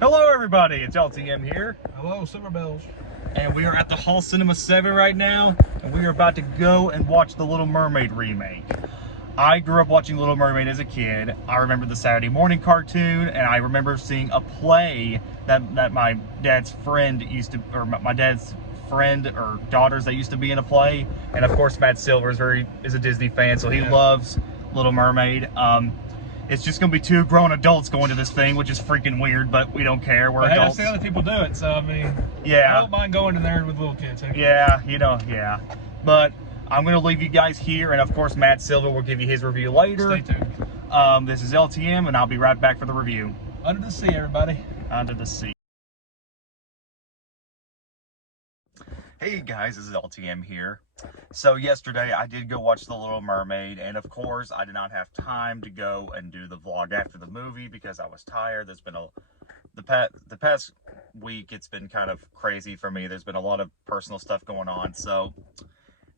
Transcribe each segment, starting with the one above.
Hello everybody, it's LTM here. Hello, Summer Bells. And we are at the Hall Cinema 7 right now, and we are about to go and watch the Little Mermaid remake. I grew up watching Little Mermaid as a kid. I remember the Saturday morning cartoon, and I remember seeing a play that my dad's friend used to, or my dad's friend or daughters that used to be in a play. And of course, Matt Silver is a Disney fan, so he loves Little Mermaid. It's just going to be two grown adults going to this thing, which is freaking weird, but we don't care. We're adults. Hey, I see other people do it, so I mean, yeah. I don't mind going in there with little kids. Yeah, yeah. But I'm going to leave you guys here, and of course, Matt Silver will give you his review later. Stay tuned. This is LTM, and I'll be right back for the review. Under the sea, everybody. Under the sea. Hey guys, this is LTM here. So yesterday I did go watch The Little Mermaid, and of course I did not have time to go and do the vlog after the movie because I was tired. There's been the past week it's been kind of crazy for me. There's been a lot of personal stuff going on.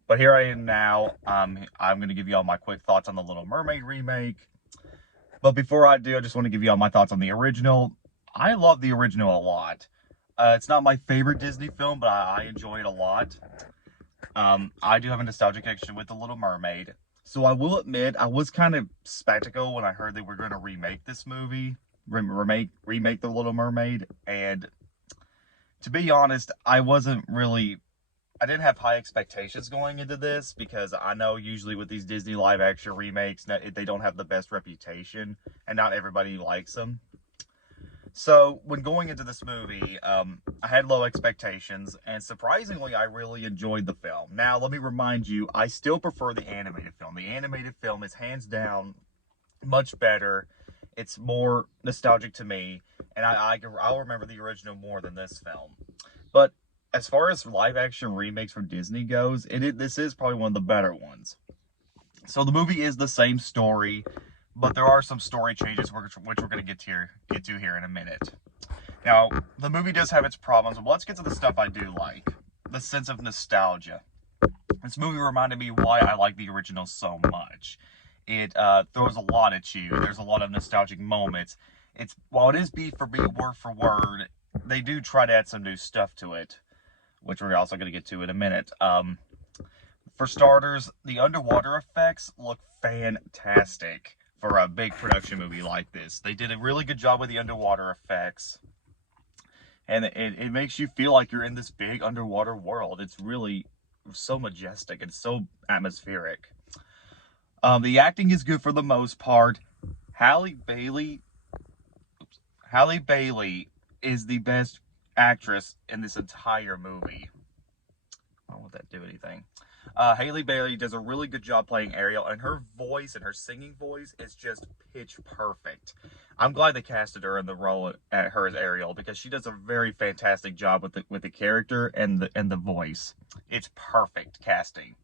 But here I am now. I'm going to give you all my quick thoughts on The Little Mermaid remake. But before I do, I just want to give you all my thoughts on the original. I love the original a lot. It's not my favorite Disney film, but I enjoy it a lot. I do have a nostalgic connection with The Little Mermaid. So I will admit, I was kind of skeptical when I heard they were going to remake this movie. Remake The Little Mermaid. And to be honest, I didn't have high expectations going into this, because I know usually with these Disney live action remakes, they don't have the best reputation, and not everybody likes them. So, when going into this movie, I had low expectations, and surprisingly, I really enjoyed the film. Now, let me remind you, I still prefer the animated film. The animated film is hands down much better. It's more nostalgic to me, and I'll remember the original more than this film. But as far as live-action remakes from Disney goes, this is probably one of the better ones. So, the movie is the same story, but there are some story changes which we're going to get to here in a minute. Now, the movie does have its problems, but let's get to the stuff I do like. The sense of nostalgia. This movie reminded me why I like the original so much. It throws a lot at you. There's a lot of nostalgic moments. While it is beat for beat, word for word, they do try to add some new stuff to it, which we're also going to get to in a minute. For starters, the underwater effects look fantastic. For a big production movie like this, they did a really good job with the underwater effects, and it makes you feel like you're in this big underwater world. It's really so majestic and so atmospheric. The acting is good for the most part. Halle Bailey is the best actress in this entire movie. I don't want that to do anything. Halle Bailey does a really good job playing Ariel, and her voice and her singing voice is just pitch perfect. I'm glad they casted her in the role at her as Ariel, because she does a very fantastic job with the character and the voice. It's perfect casting.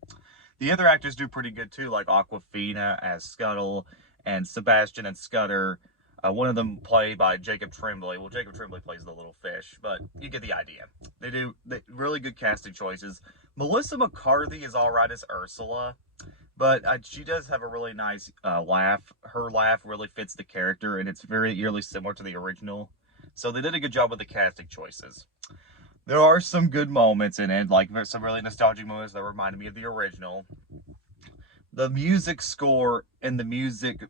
The other actors do pretty good too, like Awkwafina as Scuttle and Sebastian and Scudder. One of them played by Jacob Tremblay. Well, Jacob Tremblay plays the little fish, but you get the idea. They really good casting choices. Melissa McCarthy is all right as Ursula, but she does have a really nice laugh. Her laugh really fits the character, and it's very eerily similar to the original. So they did a good job with the casting choices. There are some good moments in it, like some really nostalgic moments that reminded me of the original. The music score and the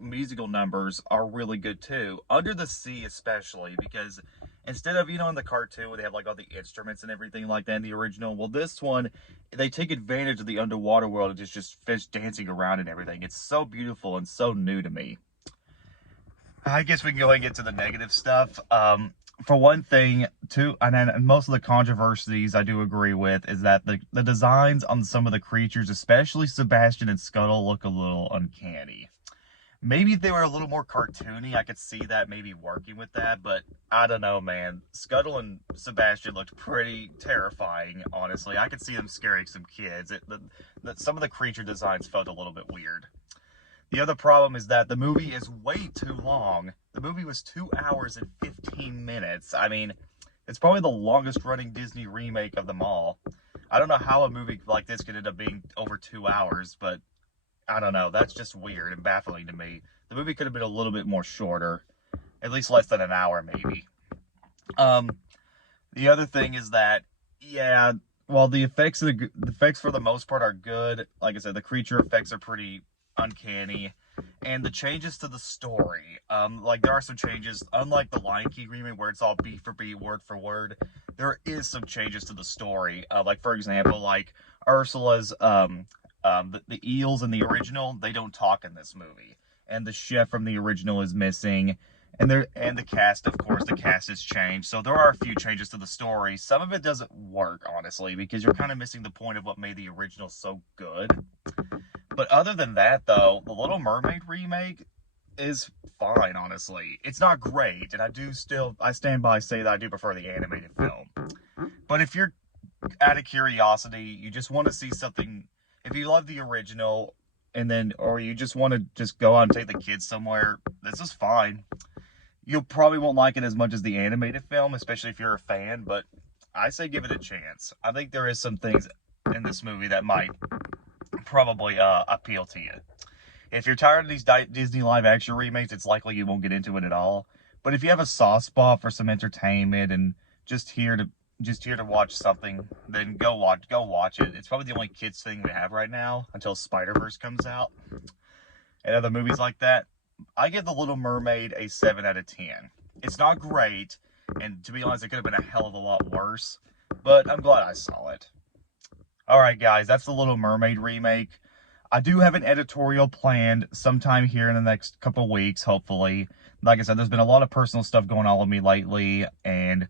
musical numbers are really good too. Under the Sea especially, because instead of, in the cartoon where they have like all the instruments and everything like that in the original, well, this one, they take advantage of the underwater world and just fish dancing around and everything. It's so beautiful and so new to me. I guess we can go ahead and get to the negative stuff. For one thing, and most of the controversies I do agree with, is that the designs on some of the creatures, especially Sebastian and Scuttle, look a little uncanny. Maybe if they were a little more cartoony, I could see that maybe working with that, but I don't know, man. Scuttle and Sebastian looked pretty terrifying, honestly. I could see them scaring some kids. Some of the creature designs felt a little bit weird. The other problem is that the movie is way too long. The movie was 2 hours and 15 minutes. I mean, it's probably the longest running Disney remake of them all. I don't know how a movie like this could end up being over 2 hours, but I don't know. That's just weird and baffling to me. The movie could have been a little bit more shorter. At least less than an hour, maybe. Um, the other thing is that, yeah, while the effects the effects for the most part are good, like I said, the creature effects are pretty uncanny, and the changes to the story, like there are some changes, unlike the Lion King remake where it's all beat for beat, word for word. There is some changes to the story, like for example, like Ursula's, the eels in the original, they don't talk in this movie, and the chef from the original is missing, and the cast, of course, the cast has changed. So there are a few changes to the story. Some of it doesn't work, honestly, because you're kind of missing the point of what made the original so good. But other than that, though, the Little Mermaid remake is fine, honestly. It's not great, and I stand by say that I do prefer the animated film. But if you're out of curiosity, you just want to see something, if you love the original, and then, or you just want to just go out and take the kids somewhere, this is fine. You probably won't like it as much as the animated film, especially if you're a fan, but I say give it a chance. I think there is some things in this movie that might probably appeal to you. If you're tired of these Disney live action remakes, it's likely you won't get into it at all. But if you have a soft spot for some entertainment and just here to watch something, then go watch it. It's probably the only kids thing we have right now until Spider-Verse comes out and other movies like that. I give The Little Mermaid a 7 out of 10. It's not great, and to be honest, it could have been a hell of a lot worse, but I'm glad I saw it. Alright guys, that's The Little Mermaid remake. I do have an editorial planned sometime here in the next couple weeks, hopefully. Like I said, there's been a lot of personal stuff going on with me lately, and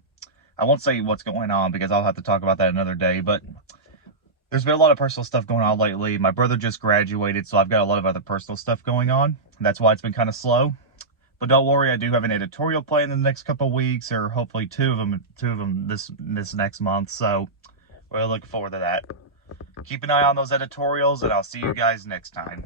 I won't say what's going on because I'll have to talk about that another day, but there's been a lot of personal stuff going on lately. My brother just graduated, so I've got a lot of other personal stuff going on. That's why it's been kind of slow. But don't worry, I do have an editorial plan in the next couple weeks, or hopefully two of them this next month. So we're looking forward to that. Keep an eye on those editorials, and I'll see you guys next time.